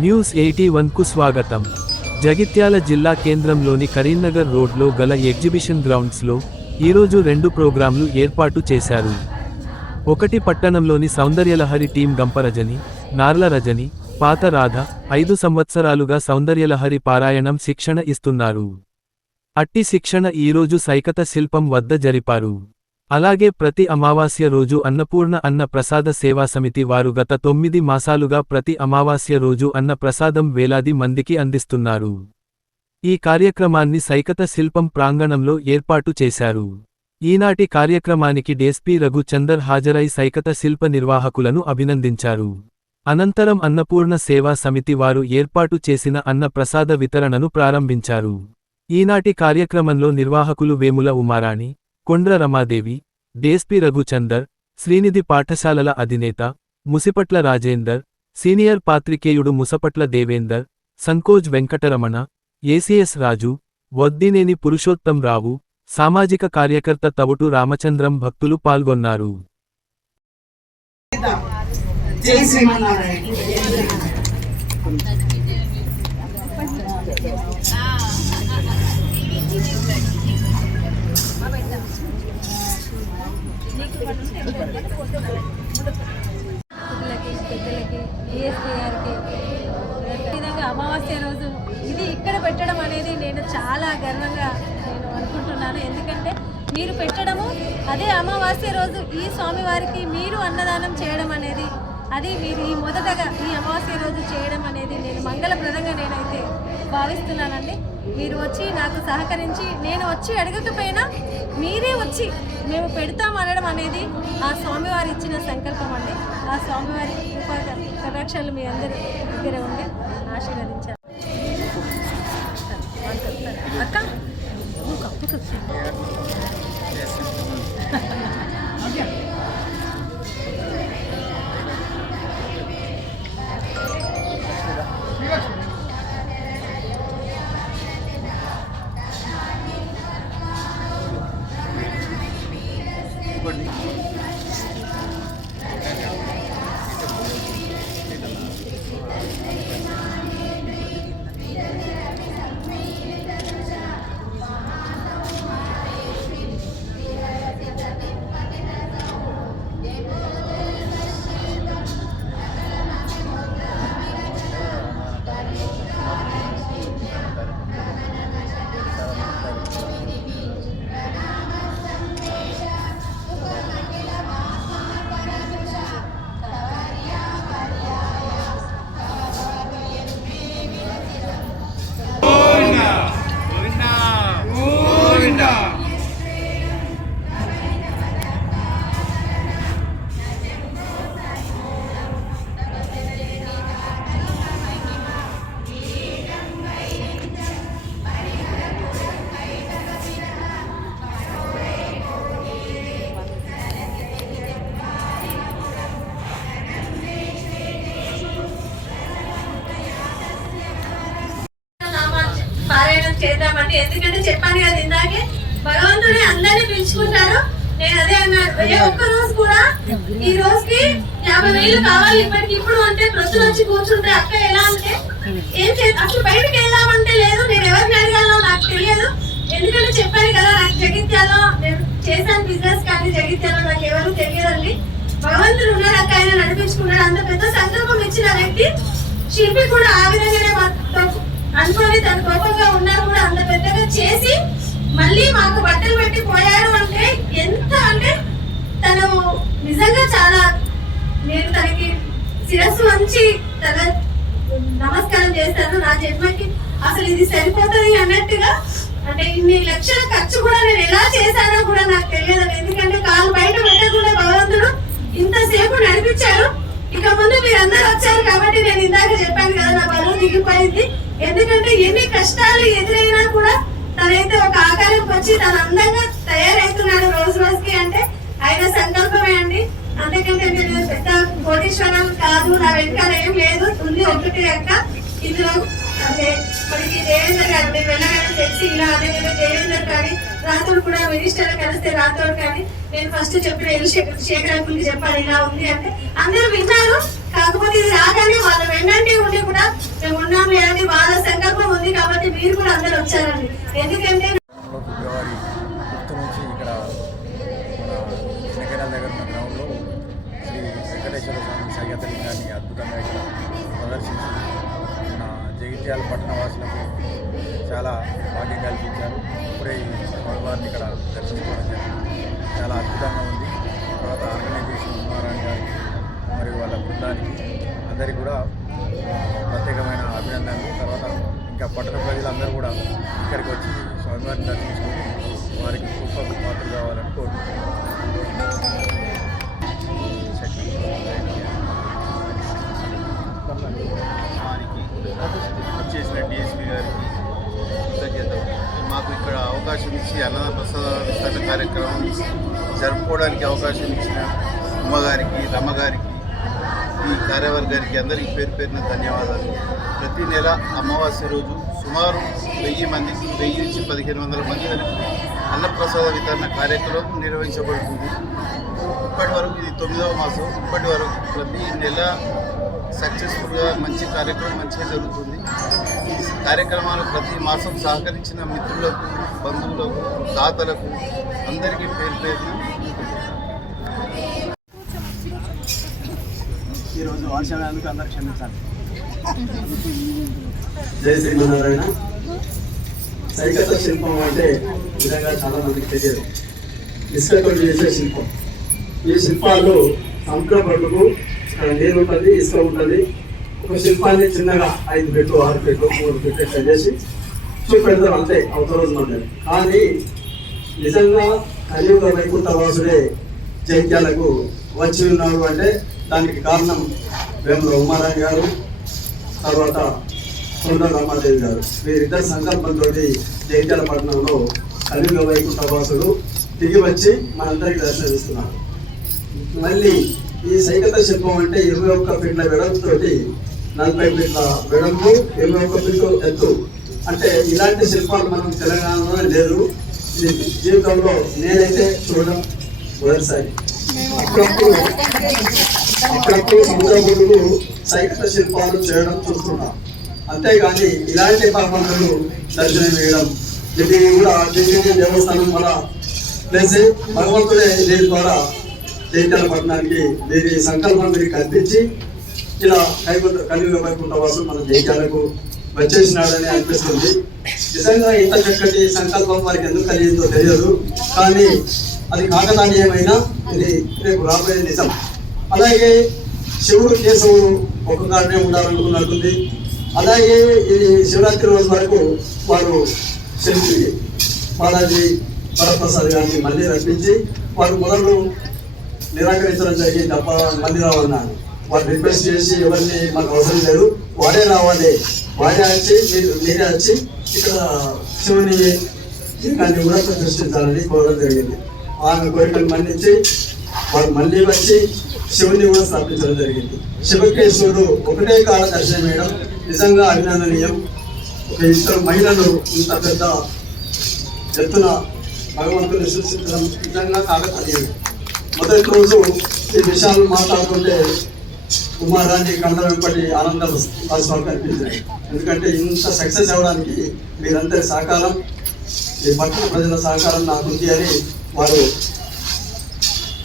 News 81 కు స్వాగతం. జగిత్యాల జిల్లా కేంద్రంలోని కరీంనగర్ రోడ్లో గల ఎగ్జిబిషన్ గ్రౌండ్స్లో ఈరోజు 2 ప్రోగ్రాంలు ఏర్పాటు చేశారు. ఒకటి పట్టణంలోని సౌందర్యలహరి టీం గంపరజని, నార్ల రజని, పాత రాధ 5 సంవత్సరాలుగా సౌందర్యలహరి పారాయణం శిక్షణ ఇస్తున్నారు. అట్టి శిక్షణ ఈరోజు సైకత శిల్పం వద్ద జరిపారు. అలాగే ప్రతి అమావాస్య రోజు అన్నపూర్ణ అన్న ప్రసాద సేవా సమితి వారు గత 9 మాసాలుగా ప్రతి అమావాస్య రోజు అన్న ప్రసాదం వేలాది మందికి అందిస్తున్నారు. ఈ కార్యక్రమాన్ని సైకత శిల్పం ప్రాంగణంలో ఏర్పాటు చేశారు. ఈనాటి కార్యక్రమానికి డీఎస్పీ రఘుచందర్ హాజరై సైకత శిల్ప నిర్వాహకులను అభినందించారు. అనంతరం అన్నపూర్ణ సేవా సమితి వారు ఏర్పాటు చేసిన అన్న ప్రసాద వితరణను ప్రారంభించారు. ఈనాటి కార్యక్రమంలో నిర్వాహకులు వేముల ఉమారాణి, కొండ్ర రమాదేవి, డీఎస్పీ రఘుచందర్, శ్రీనిధి పాఠశాలల అధినేత ముసిపట్ల రాజేందర్, సీనియర్ పాత్రికేయుడు ముసపట్ల దేవేందర్, సంకోజ్ వెంకటరమణ, ఏసీఎస్ రాజు, వద్దినేని పురుషోత్తం రావు, సామాజిక కార్యకర్త తవుటు రామచంద్రం భక్తులు పాల్గొన్నారు. అమావాస్య రోజు ఇది ఇక్కడ పెట్టడం అనేది నేను చాలా గర్వంగా అనుకుంటున్నాను. ఎందుకంటే మీరు పెట్టడము అదే అమావాస్య రోజు ఈ స్వామివారికి మీరు అన్నదానం చేయడం అనేది అది మీరు ఈ మొదటగా ఈ అమావాస్య రోజు చేయడం అనేది నేను మంగళప్రదంగా నేనైతే భావిస్తున్నానండి. మీరు వచ్చి నాకు సహకరించి నేను వచ్చి అడగకపోయినా మీరే వచ్చి మేము పెడతాం అనడం అనేది ఆ స్వామివారి ఇచ్చిన సంకల్పం అండి. ఆ స్వామివారి కృపా కటాక్షాలు మీ అందరి దగ్గర ఉండి ఆశీర్వదించారు. అక్క పారాయణం చేద్దామండి. ఎందుకంటే చెప్పాను కదా ఇందాకే, భగవంతుడే అందరినీ పిలుచుకుంటారు. నేను అదే అన్నాను, ఏ ఒక్క రోజు కూడా ఈ రోజుకి 50,000 కావాలి ఇప్పటికి ఇప్పుడు అంటే ప్రజలు వచ్చి కూర్చుంటే అక్క ఎలా అంటే ఏం అసలు బయటకు వెళ్దామంటే లేదు. నేను ఎవరిని అడగాలో నాకు తెలియదు. ఎందుకంటే చెప్పాను కదా నాకు జగిత్యాలో నేను చేశాను బిజినెస్, కానీ జగిత్యాలో నాకు ఎవరు తెలియదండి. భగవంతుడు ఉన్నాడు, అక్క ఆయన నడిపించుకున్నాడు. అంత పెద్ద సంకల్పం ఇచ్చిన వ్యక్తి శిల్పి కూడా ఆ విధంగానే అనుకోని తన కోపంగా ఉన్నా కూడా అంత పెద్దగా చేసి మళ్ళీ మాకు బట్టలు పెట్టి పోయారు అంటే ఎంత అంటే తను నిజంగా చాలా, నేను తనకి శిరస్సు వంచి తన నమస్కారం చేస్తాను. నా జన్మకి అసలు ఇది సరిపోతుంది అన్నట్టుగా, అంటే ఇన్ని లక్షల ఖర్చు కూడా నేను ఎలా చేశానో కూడా నాకు తెలియదు. ఎందుకంటే కాలు బయట పెట్టకుండా భగవంతుడు ఇంతసేపు నడిపించారు. ఇక ముందు మీరందరూ వచ్చారు కాబట్టి నేను ఇందాక చెప్పాను కదా నా బరువు దిగిపోయింది. ఎందుకంటే ఎన్ని కష్టాలు ఎదురైనా కూడా తనైతే ఒక ఆకారం వచ్చి తన అందంగా తయారవుతున్నాడు రోజు రోజుకి అంటే ఆయన సంకల్పమే అండి. అందుకంటే నేను పెద్ద కోటీశ్వరం కాదు, నా వెనకాల ఏం లేదు, ఉంది ఒకటి అక్క. ఇందులో అంటే మనకి దేవేందర్ గారు మేము వెళ్ళగానే తెలిసి ఇలా అదేవిధంగా దేవేందర్ కానీ రాతోడు కూడా మినిస్టర్ కలిస్తే రాతోడు కానీ నేను ఫస్ట్ చెప్పిన శేఖర్ అంకుల్కి చెప్పాను ఇలా ఉంది అంటే అందరూ విన్నారు. కాకపోతే ఇది రాగానే వాళ్ళు వెన్నంటే ఉండి కూడా జగిత్యాల పట్టణ వాసులకు చాలా భాగ్యం కల్పించారు. ఇప్పుడే ఈ స్వామివారిని ఇక్కడ దర్శించుకోవడం జరిగింది. చాలా అద్భుతంగా ఉంది. తర్వాత ఆర్గనైజేషన్ ఉమారాణి గారికి మరియు వాళ్ళ బృందానికి అందరికీ కూడా ప్రత్యేకమైన అభినందనలు. తర్వాత ఇంకా పట్టణ ప్రజలందరూ కూడా ఇక్కడికి వచ్చి స్వామివారిని దర్శించుకొని వారికి గొప్ప పాత్ర కావాలని కోరుకుంటున్నాను. చేసిన డిఎస్పీ గారికి కృతజ్ఞతలు. మాకు ఇక్కడ అవకాశం ఇచ్చి అన్నదాన ప్రసాద విస్తరణ కార్యక్రమం జరుపుకోవడానికి అవకాశం ఇచ్చిన ఉమ్మగారికి, రమ్మగారికి, ఈ కార్యవర్గానికి అందరికీ పేరు పేరున ధన్యవాదాలు. ప్రతి నెల అమావాస్య రోజు సుమారు 1000 మందికి 1000 నుంచి 1500 మంది వరకు అన్నప్రసాద వితరణ కార్యక్రమం నిర్వహించబడుతుంది. ఇప్పటి వరకు ఇది 9వ మాసం. ఇప్పటి వరకు ప్రతి నెల సక్సెస్ఫుల్గా మంచి కార్యక్రమం మంచిగా జరుగుతుంది. ఈ కార్యక్రమాలు ప్రతి మాసం సహకరించిన మిత్రులకు, బంధువులకు, దాతలకు అందరికీ పేరు పేరున ఈరోజు వర్షాలకు అందరూ క్షమించాలి. జై శ్రీమన్నారాయణ. సైకత శిల్పం అంటే నిజంగా చాలా మందికి తెలియదు. ఇసుకతో చేసే శిల్పం. ఈ శిల్పాలు సముద్ర పట్టుకు నీరు ఉంటుంది, ఇసుక ఉంటుంది. ఒక శిల్పాన్ని చిన్నగా 5 ఫీట్లు, 6 ఫీట్లు, 3 ఫీట్లు ఇట్లా చేసి చూపెడతారు, అంతే అవతల రోజు మంది. కానీ నిజంగా కలియుగ వైకుంఠవాసుడే జైత్యాలకు వచ్చి ఉన్నాడు అంటే దానికి కారణం వేముల ఉమారాణి గారు, తర్వాత కొండ రామాదేవి గారు. వీరిద్దరు సంకల్పంతో జైత్యాల పట్టణంలో కలియుగ వైకుంఠవాసుడు దిగి వచ్చి మనందరికీ దర్శనమిస్తున్నారు. మళ్ళీ ఈ సైకత శిల్పం అంటే 21 ఫీట్ల వెడల్పుతోటి 40 ఫీట్ల వెడల్పు, 21 ఫీట్లు ఎత్తు. అంటే ఇలాంటి శిల్పాలు మనం తెలంగాణలోనే లేదు. ఇది జీవితంలో నేనైతే చూడడం మొదటిసారి. అప్పుడప్పుడు సముద్ర గుడులు సైకత శిల్పాలు చేయడం చూస్తున్నాం. అంతేగాని ఇలాంటి పర్వతాలు దర్శనం వేయడం, ఇది కూడా దేవస్థానం వల్ల ప్లస్ భగవంతుడే దీని ద్వారా జైత్యాల పట్టణానికి వీరి సంకల్పం వీరికి కల్పించి ఇలా కలియుగ వైకుంఠవాసుడు మన జైత్యాలకు వచ్చేసినాడని అనిపిస్తుంది. నిజంగా ఇంత చక్కటి సంకల్పం వారికి ఎందుకు కలిగిందో తెలియదు. కానీ అది కాకతాళీయమైన ఇది రేపు రాబోయే నిజం. అలాగే శివుడు కేశవుడు ఒక కారణమే ఉండాలనుకున్నట్టుంది. అలాగే ఈ శివరాత్రి రోజు వరకు వారు శిల్పి బాలాజీ వరప్రసాద్ గారిని మళ్ళీ రప్పించి వారు మొదలు నిరాకరించడం జరిగింది. తప్ప మళ్ళీ రావన్నారు. వారు రిక్వెస్ట్ చేసి ఎవరిని మాకు అవసరం లేదు, వాడే రావాలి, వాడే వచ్చి మీరే వచ్చి ఇక్కడ శివుని దీన్ని కూడా ప్రతిష్ఠించాలని కోరడం జరిగింది. ఆమె కోరికను మన్నించి వారు మళ్ళీ వచ్చి శివుని కూడా స్థాపించడం జరిగింది. శివకేశ్వరుడు ఒకటే కాల దర్శనం వేయడం నిజంగా అభినందనీయం. ఒక 2 మహిళలు ఇంత పెద్ద ఎత్తున భగవంతుని సృష్టించడం నిజంగా కాకతాళీయం. మొదటి రోజు ఈ విషయాలు మాట్లాడుతుంటే ఉమారాణి కండ వెంపటి ఆనందం భాస్వాలు కనిపించాయి. ఎందుకంటే ఇంత సక్సెస్ అవ్వడానికి మీరందరి సహకారం, ఈ పట్టణ ప్రజల సహకారం నాకు ఉంది అని వారు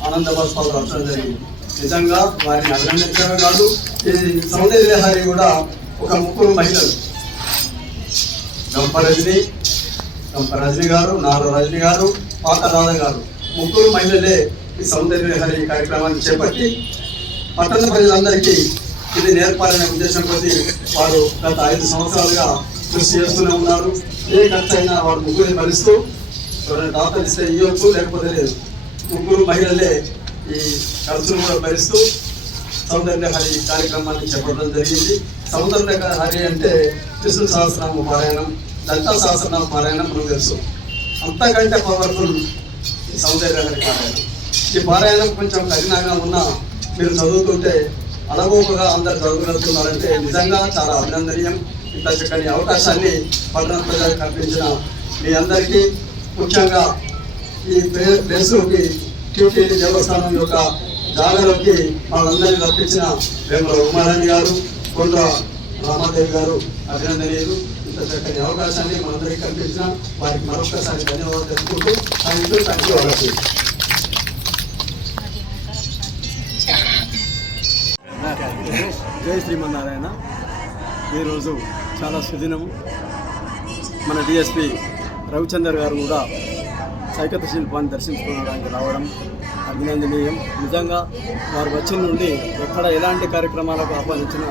ఆనంద భాస్వాలు రావడం జరిగింది. నిజంగా వారిని అభినందించడమే కాదు, ఈ సౌందర్య విహారీ కూడా ఒక 3 మహిళలు, గంప రజని గారు, నార రజని గారు, పాత రాధ గారు, 3 మహిళలే ఈ సౌందర్య విహారీ కార్యక్రమాన్ని చేపట్టి పట్టణ ప్రజలందరికీ ఇది నేర్పాలనే ఉద్దేశం కొద్ది వారు గత 5 సంవత్సరాలుగా కృషి చేస్తూనే ఉన్నారు. ఏ ఖర్చు అయినా వారు 3 భరిస్తూ ఎవరైనా దాతలు ఇస్తే ఇవ్వచ్చు, లేకపోతే లేదు. 3 మహిళలే ఈ ఖర్చును కూడా భరిస్తూ సౌందర్యహారి కార్యక్రమాన్ని చేపట్టడం జరిగింది. సౌందర్యహారి అంటే విష్ణు సహస్రనామ పారాయణం, లలితా సహస్రనామ పారాయణం మనకు తెలుసు. అంతకంటే పవర్ఫుల్ ఈ సౌందర్యహారి పారాయణం. ఈ పారాయణం కొంచెం కఠినంగా ఉన్నా మీరు చదువుతుంటే అలవోకగా అందరు చదువుగలుగుతున్నారంటే నిజంగా చాలా అభినందనీయం. ఇంత చక్కని అవకాశాన్ని పట్టణ ప్రజలకు కల్పించిన మీ అందరికీ, ముఖ్యంగా ఈ ప్లేస్లోకి టీటీడీ దేవస్థానం యొక్క జాగాలోకి వాళ్ళందరినీ రప్పించిన వేముల ఉమారాణి గారు, కొండ రామాదేవి గారు అభినందనీయులు. ఇంత చక్కని అవకాశాన్ని మనందరికీ కల్పించిన వారికి మరొకసారి ధన్యవాదాలు తెలుపుకుంటూ థ్యాంక్ యూ వాళ్ళకి. జై శ్రీమన్నారాయణ. ఈరోజు చాలా సుదినము. మన డిఎస్పి రవిచందర్ గారు కూడా సైకత శిల్పాన్ని దర్శించుకోవడానికి రావడం అభినందనీయం. నిజంగా వారు వచ్చిన నుండి ఎక్కడ ఎలాంటి కార్యక్రమాలకు ఆహ్వానించినా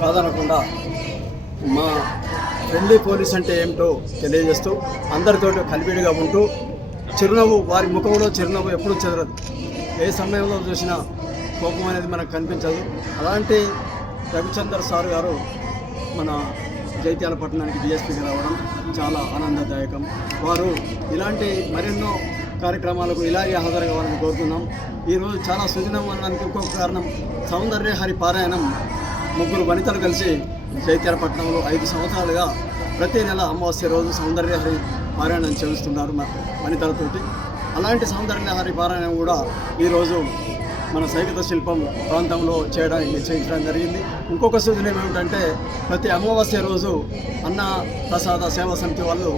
కాదనకుండా మా ఫ్రెండ్లీ పోలీస్ అంటే ఏమిటో తెలియజేస్తూ అందరితో కలిపిడిగా ఉంటూ చిరునవ్వు, వారి ముఖంలో చిరునవ్వు ఎప్పుడూ చెదరదు. ఏ సమయంలో చూసినా కోపం అనేది మనకు కనిపించదు. అలాంటి రవిచందర్ సార్ గారు మన జైత్యాల పట్టణానికి డిఎస్పీగా రావడం చాలా ఆనందదాయకం. వారు ఇలాంటి మరెన్నో కార్యక్రమాలకు ఇలాగే హాజరు కావాలని కోరుతున్నాం. ఈరోజు చాలా సుదినం అనడానికి ఇంకొక కారణం సౌందర్యహరి పారాయణం. 3 వనితలు కలిసి జైత్యాల పట్టణంలో 5 సంవత్సరాలుగా ప్రతి నెల అమావాస్య రోజు సౌందర్యహరి పారాయణం చేస్తున్నారు వనితలతోటి. అలాంటి సౌందర్యహరి పారాయణం కూడా ఈరోజు మన సైకత శిల్పం ప్రాంతంలో చేయించడం జరిగింది. ఇంకొక సూచన ఏమిటంటే ప్రతి అమావాస్య రోజు అన్న ప్రసాద సేవా సమితి వాళ్ళు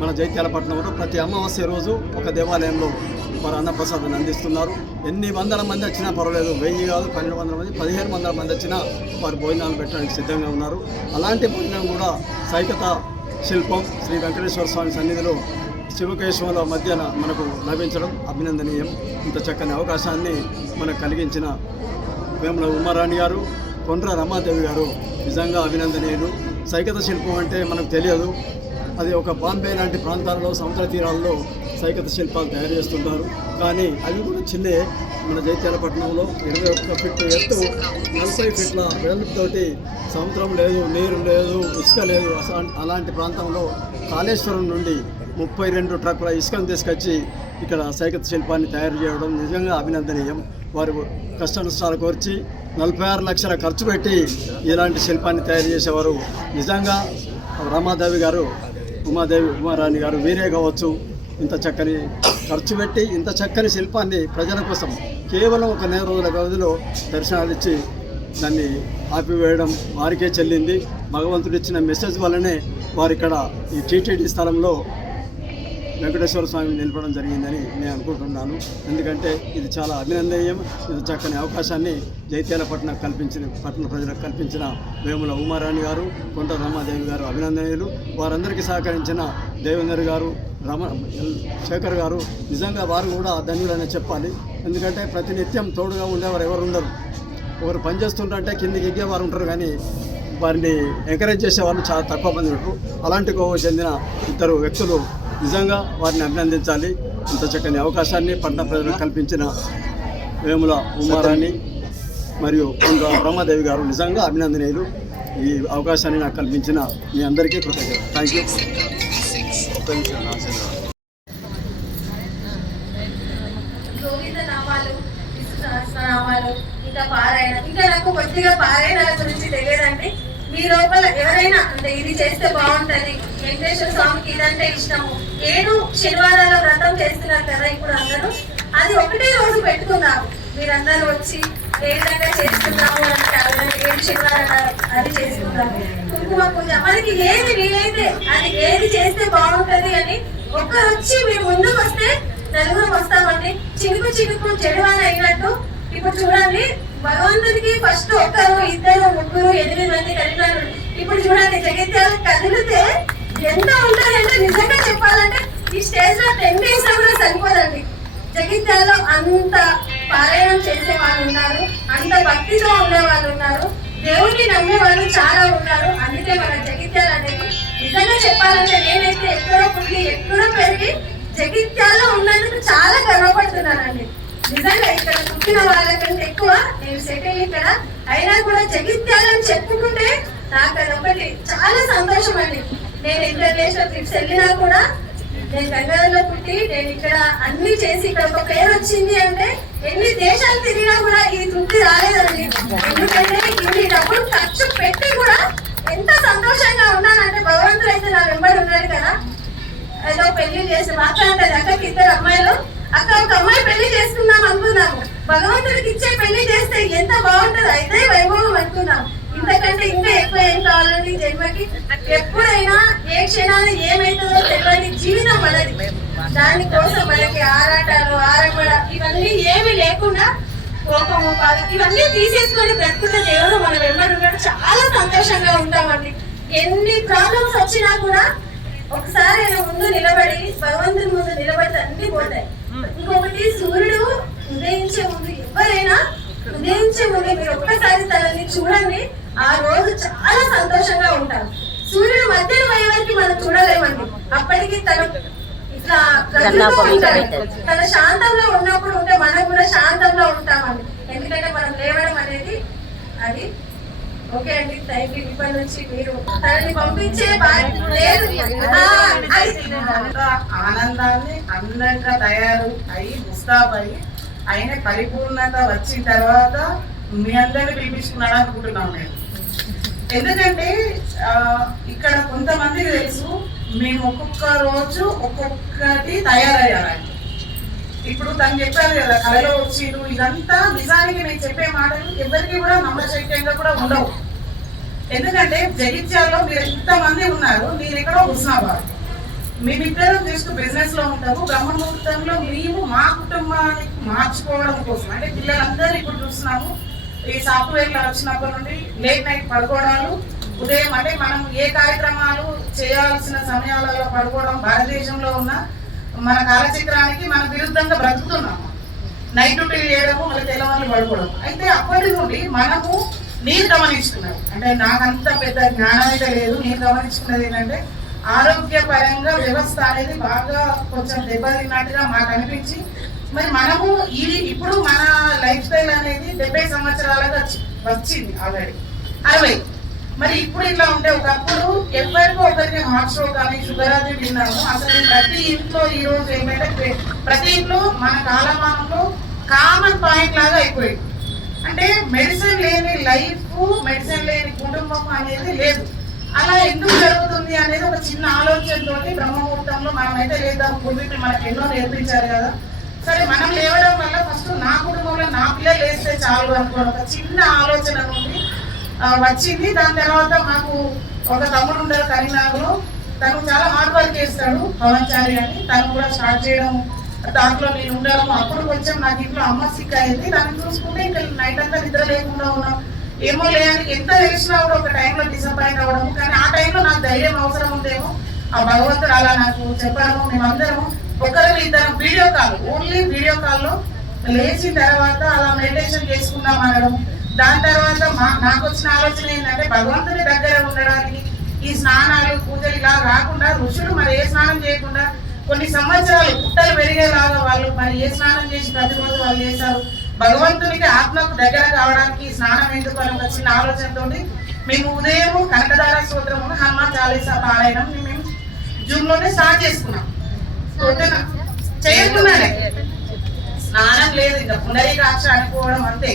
మన జైత్యాల పట్టణంలో ప్రతి అమావాస్య రోజు ఒక దేవాలయంలో వారు అన్నప్రసాదాన్ని అందిస్తున్నారు. ఎన్ని వందల మంది వచ్చినా పర్వాలేదు, 1000 కాదు 1200 మంది 1500 మంది వచ్చినా వారు భోజనాలు పెట్టడానికి సిద్ధంగా ఉన్నారు. అలాంటి భోజనం కూడా సైకత శిల్పం శ్రీ వెంకటేశ్వర స్వామి సన్నిధిలో శివకేశవుల మధ్యన మనకు లభించడం అభినందనీయం. ఇంత చక్కని అవకాశాన్ని మనకు కలిగించిన వేముల ఉమారాణి గారు, కొండ్ర రమాదేవి గారు నిజంగా అభినందనీయులు. సైకత శిల్పం అంటే మనకు తెలియదు. అది ఒక బాంబే లాంటి ప్రాంతాల్లో సముద్ర తీరాల్లో సైకత శిల్పాలు తయారు చేస్తుంటారు. కానీ అవి కూడా చిన్నే. మన జైత్యాల పట్టణంలో 21 ఫీట్ ఎత్తు 40 ఫీట్ల వెడల్పుతోటి సముద్రం లేదు, నీరు లేదు, ఇసుక లేదు. అలాంటి ప్రాంతంలో కాళేశ్వరం నుండి 32 ట్రక్కుల ఇసుకను తీసుకొచ్చి ఇక్కడ సైకత శిల్పాన్ని తయారు చేయడం నిజంగా అభినందనీయం. వారు కష్ట నష్టాలు కోర్చి 46 లక్షల ఖర్చు పెట్టి ఇలాంటి శిల్పాన్ని తయారు చేసేవారు. నిజంగా రమాదేవి గారు, ఉమారాణి గారు వీరే కావచ్చు. ఇంత చక్కని ఖర్చు పెట్టి ఇంత చక్కని శిల్పాన్ని ప్రజల కోసం కేవలం ఒక 4 రోజుల వ్యవధిలో దర్శనాలు ఇచ్చి దాన్ని ఆపివేయడం వారికే చెల్లింది. భగవంతుడు ఇచ్చిన మెసేజ్ వల్లనే వారు ఇక్కడ ఈ టీటీడీ స్థలంలో వెంకటేశ్వర స్వామిని నిలపడం జరిగిందని నేను అనుకుంటున్నాను. ఎందుకంటే ఇది చాలా అభినందనీయం. ఇది చక్కని అవకాశాన్ని జైత్యాల పట్టణ ప్రజలకు కల్పించిన వేముల ఉమారాణి గారు, కొండ రమాదేవి గారు అభినందనీయులు. వారందరికీ సహకరించిన దేవేందర్ గారు, శేఖర్ గారు నిజంగా వారు కూడా ధన్యులనే చెప్పాలి. ఎందుకంటే ప్రతినిత్యం తోడుగా ఉండేవారు ఎవరు ఉండరు. ఒకరు పనిచేస్తుంటే కిందికి ఎగ్గేవారు ఉంటారు, కానీ వారిని ఎంకరేజ్ చేసేవాళ్ళు చాలా తక్కువ మంది ఉంటారు. అలాంటి కోవకు చెందిన 2 వ్యక్తులు నిజంగా వారిని అభినందించాలి. ఇంత చక్కని అవకాశాన్ని పట్టణ ప్రజలకు కల్పించిన వేముల ఉమారాణి మరియు కొండ రమాదేవి గారు నిజంగా అభినందనీయులు. ఈ అవకాశాన్ని నాకు కల్పించిన మీ అందరికీ కృతజ్ఞతలు. Thank you. గోవింద నామాలు, విష్ణు సహస్రనామాలు, ఇంకా పారాయణ, ఇంకా నాకు కొద్దిగా పారాయణాల గురించి తెలియదండి. మీ లోపల ఎవరైనా అంటే ఇది చేస్తే బాగుంటది, వెంకటేశ్వర స్వామికి ఇదంటే ఇష్టము, 7 శనివారాల వ్రతం చేస్తున్నారు కదా ఇప్పుడు అందరూ, అది ఒకటే రోజు పెట్టుకున్నారు. మీరందరూ వచ్చి ఏ విధంగా చేస్తున్నాము అంటే 7 శనివారాలు అది చేసుకుంటాము. కుంకుమ పూజ మనకి ఏది వీలైతే అది ఏది చేస్తే బాగుంటది అని ఒక్కరు వచ్చి మీరు ముందుకు వస్తే 4 వస్తామండి. చినుకు చినుకు చెడువాన అయినట్టు ఇప్పుడు చూడండి, భగవంతుడికి ఫస్ట్ 1, 2, 3, 8 మంది కలిపినారు. ఇప్పుడు చూడండి జగిత్యాల కదిలితే ఎంత ఉంటుందంటే నిజంగా చెప్పాలంటే ఈ స్టేజ్ లో 10 days లో కూడా సరిపోదండి. జగిత్యాలలో అంత పారాయణం చేసే వాళ్ళు ఉన్నారు, అంత భక్తితో ఉండే వాళ్ళు ఉన్నారు, దేవుడిని నమ్మే వాళ్ళు చాలా ఉన్నారు. అందుకే మన జగిత్యాల అనేది నిజంగా చెప్పాలంటే నేనైతే ఎక్కడో పుట్టి ఎక్కడో పెరిగి జగిత్యాలలో ఉన్నందుకు చాలా గర్వపడుతున్నానండి. నిజంగా ఇక్కడ పుట్టిన వాళ్ళకంటే ఎక్కువ నేను సెటిల్ ఇక్కడ అయినా కూడా జగిత్యాలని చెప్పుకుంటే నాకు అదొకటి చాలా సంతోషం అండి. నేను ఇంటర్నేషనల్ ట్రిప్స్ వెళ్ళినా కూడా నేను గంగాధర్లో పుట్టి నేను ఇక్కడ అన్ని చేసి ఇక్కడ ఒక పేరు వచ్చింది అంటే ఎన్ని దేశాలు తిరిగినా కూడా ఈ తృప్తి రాలేదండి. ఎందుకంటే ఇన్ని డబ్బులు ఖర్చు పెట్టి కూడా ఎంత సంతోషంగా ఉన్నానంటే భగవంతుడు అయితే నా వెంబడి ఉన్నాడు కదా. ఏదో పెళ్లి చేసి మాట్లాడంటే అక్కకి 2 అమ్మాయిలు, అక్క ఒక అమ్మాయి పెళ్లి చేసుకుందాం అనుకున్నాము, భగవంతుడికి ఇచ్చే పెళ్లి చేస్తే ఎంత బాగుంటుంది, అయితే వైభవం అనుకున్నాం. ఇంతకంటే ఇంకా ఎక్కువ ఏం కావాలండి జన్మకి. ఎప్పుడైనా ఏ క్షణాన్ని ఏమైతుందో తెలియని జీవితం మనది. దానికోసం మనకి ఆరాటాలు, ఆరంభడ ఇవన్నీ ఏమి లేకుండా కోపము, బాధ ఇవన్నీ తీసేసుకొని బ్రతుకున్న దేవుడు మన వెంబడి ఉన్నాడు. చాలా సంతోషంగా ఉంటామండి. ఎన్ని ప్రాబ్లమ్స్ వచ్చినా కూడా ఒకసారి ఆయన ముందు నిలబడి భగవంతుని ముందు నిలబడితే అన్ని పోతాయి. ఇంకొకటి సూర్యుడు ఉదయించే ముందు ఎవరైనా ఉదయించే ముందు మీరు ఒక్కసారి తనని చూడండి, ఆ రోజు చాలా సంతోషంగా ఉంటారు. సూర్యుడు మధ్యలో పోయే వరకు మనం చూడలేమండి, అప్పటికి తను ఇట్లా కదులుతూ ఉంటాడు. తన శాంతంలో ఉన్నప్పుడు ఉంటే మనం కూడా శాంతంలో ఉంటామండి. ఎందుకంటే మనం లేవడం అనేది అది. ఓకే అండి, థ్యాంక్ యూ. ఇప్పటి నుంచి మీరు తనని పంపించే బాధ్యత లేదు. ఆనందాన్ని అందంగా తయారు అయ్యి ముస్తాబ్ అయ్యి ఆయన పరిపూర్ణత వచ్చిన తర్వాత మీ అందరిని పిలిపించుకున్నాడు అనుకుంటున్నాం నేను. ఎందుకంటే ఇక్కడ కొంతమందికి తెలుసు మేము ఒక్కొక్క రోజు ఒక్కొక్కటి తయారయ్యారు. ఇప్పుడు తను చెప్పారు కదా కళలో వచ్చిండు, ఇదంతా నిజానికి నేను చెప్పే మాటలు ఎవరికి కూడా నమ్మశక్యంగా కూడా ఉండవు. ఎందుకంటే జగిత్యాలలో మీరు ఇంతమంది ఉన్నారు, మీరు ఎక్కడో హుస్నాబాద్, మేమిద్దరం జస్ట్ బిజినెస్ లో ఉంటాము. బ్రహ్మముహూర్తంలో మేము మా కుటుంబానికి మార్చుకోవడం కోసం అంటే పిల్లలందరూ ఇప్పుడు చూస్తున్నాము ఈ సాఫ్ట్వేర్ లో వచ్చినప్పటి నుండి లేట్ నైట్ పడుకోవడాలు, ఉదయం అంటే మనం ఏ కార్యక్రమాలు చేయాల్సిన సమయాలలో పడుకోవడం, భారతదేశంలో ఉన్న మన కాలచక్రానికి మన విరుద్ధంగా బ్రతుకుతున్నాము. నైట్ డ్యూటీ చేయడము, మళ్ళీ తెల్లవాళ్ళు పడుకోవడం. అయితే అప్పటి నుండి మనము నేను గమనించుకున్నాను, అంటే నాకంత పెద్ద జ్ఞానం అయితే లేదు, నేను గమనించుకున్నది ఏంటంటే ఆరోగ్యపరంగా వ్యవస్థ అనేది బాగా కొంచెం దెబ్బతిన్నట్టుగా మాకు అనిపించి, మరి మనము ఇది ఇప్పుడు మన లైఫ్ స్టైల్ అనేది 70 సంవత్సరాలుగా వచ్చింది ఆల్రెడీ 60. మరి ఇప్పుడు ఇట్లా ఉంటే ఒకప్పుడు ఎవరికో ఒకరికి హార్ట్ స్ట్రోక్ కానీ షుగర్ అది విన్నాము. అసలు ప్రతి ఇంట్లో ఈ రోజు ఏమైతే ప్రతి ఇంట్లో మన కాలమానంలో కామన్ పాయింట్ లాగా అయిపోయింది. అంటే మెడిసిన్ లేని లైఫ్, మెడిసిన్ లేని కుటుంబం అనేది లేదు. అలా ఎందుకు జరుగుతుంది అనేది ఒక చిన్న ఆలోచనతో బ్రహ్మముహూర్తంలో మనమైతే లేదాం, పూర్వీకులు మనకు ఎన్నో నేర్పించారు కదా. సరే మనం లేవడం వల్ల ఫస్ట్ నా కుటుంబంలో నా పిల్లలు వేస్తే చాలు అనుకోవడం ఒక చిన్న ఆలోచన నుండి వచ్చింది. దాని తర్వాత మాకు ఒక తమ్ముడు ఉండరు కరీంనగర్లో, తను చాలా హార్డ్ వర్క్ చేస్తాడు, పవన్చారి అని. తను కూడా స్టార్ట్ చేయడం, దాంట్లో నేను ఉండడం. అప్పుడు కొంచెం నాకు ఇంట్లో అమ్మ సిక్ అయింది, దాన్ని చూసుకుంటే ఇంకా నైట్ అంతా నిద్ర లేకుండా ఉన్నాం. ఏమో లేదని ఎంత తెలిసినా కూడా ఒక టైంలో డిసప్పాయింట్ అవ్వడము. కానీ ఆ టైంలో నాకు ధైర్యం అవసరం ఉందేమో, ఆ భగవంతుడు అలా నాకు చెప్పడము. మేమందరం ఒకరు ఇద్దరం వీడియో కాల్, ఓన్లీ వీడియో కాల్లో లేచిన తర్వాత అలా మెడిటేషన్ చేసుకుందాం అనడం. దాని తర్వాత నాకు వచ్చిన ఆలోచన ఏంటంటే భగవంతుడి దగ్గర ఉండడానికి ఈ స్నానాలు పూజలు ఇలా కాకుండా ఋషులు మరి ఏ స్నానం చేయకుండా కొన్ని సంవత్సరాలు పుట్టలు పెరిగేలాగా వాళ్ళు మరి ఏ స్నానం చేసి ప్రతిరోజు వాళ్ళు చేశారు. భగవంతునికి ఆత్మకు దగ్గర కావడానికి స్నానం ఎందుకు అని ఒక చిన్న ఆలోచనతో మేము ఉదయం కనకదార స్తోత్రము, హనుమాన్ చాలీసా పారాయణం మేము జూన్ లోనే స్టార్ట్ చేసుకున్నాం. చేయకుండానే స్నానం లేదు, ఇంకా పునరీకాక్ష అనుకోవడం అంతే.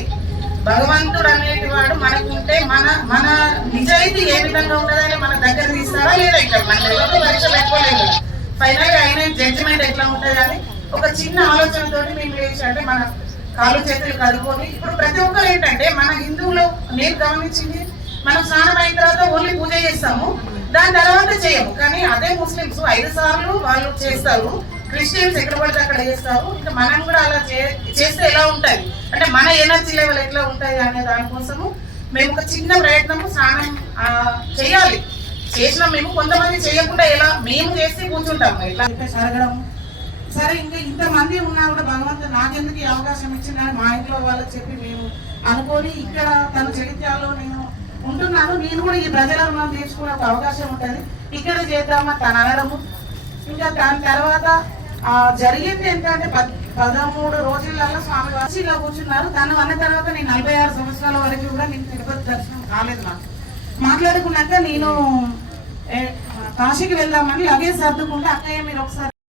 భగవంతుడు అనేటి వాడు మనకుంటే మన మన నిజాయితీ ఏ విధంగా ఉంటుందని మన దగ్గర తీస్తారా లేదా, ఇట్లా మన ఎవరితో పరీక్ష పెట్టుకోలేదు. ఫైనల్ గా అయిన జడ్జిమెంట్ ఎట్లా ఉంటుంది అని ఒక చిన్న ఆలోచనతో మేము లేచి అంటే మన కాళ్ళు చేతులు కడుక్కొని ఇప్పుడు ప్రతి ఒక్కరు ఏంటంటే మన హిందువులు నేను గమనించింది మనం స్నానం అయిన తర్వాత ఓన్లీ పూజ చేస్తాము, దాని తర్వాత చేయము. కానీ అదే ముస్లిమ్స్ 5 సార్లు వాళ్ళు చేస్తారు, క్రిస్టియన్స్ ఎక్కడ పడితే అక్కడ చేస్తారు. ఇంకా మనం కూడా అలా చేస్తే ఎలా ఉంటుంది అంటే మన ఎనర్జీ లెవెల్ ఎట్లా ఉంటుంది అనే దానికోసము మేము ఒక చిన్న ప్రయత్నము స్నానం చేయాలి చేసినాం. మేము కొంతమంది చేయకుండా ఎలా మేము చేస్తే కూర్చుంటాము ఎట్లా జరగడం. సరే ఇంకా ఇంతమంది ఉన్నా కూడా భగవంతుడు నాకెందుకు ఈ అవకాశం ఇచ్చిందని మా ఇంట్లో వాళ్ళకి చెప్పి మేము అనుకొని ఇక్కడ తను జగిత్యాలలో నేను ఉంటున్నాను. నేను కూడా ఈ ప్రజల రుణం తీర్చుకునే ఒక అవకాశం ఉంటుంది, ఇక్కడ చేద్దామని తను అనడము. ఇంకా దాని తర్వాత జరిగింది ఏంటంటే 13 రోజులలో స్వామి వారిలో కూర్చున్నారు. తను అన్న తర్వాత నేను 46 సంవత్సరాల వరకు కూడా నేను తిరుపతి దర్శనం కాలేదు. నాకు మాట్లాడుకున్నాక నేను కాశీకి వెళ్దామని లగేజ్ సర్దుకుంటే అక్కయ్య మీరు ఒకసారి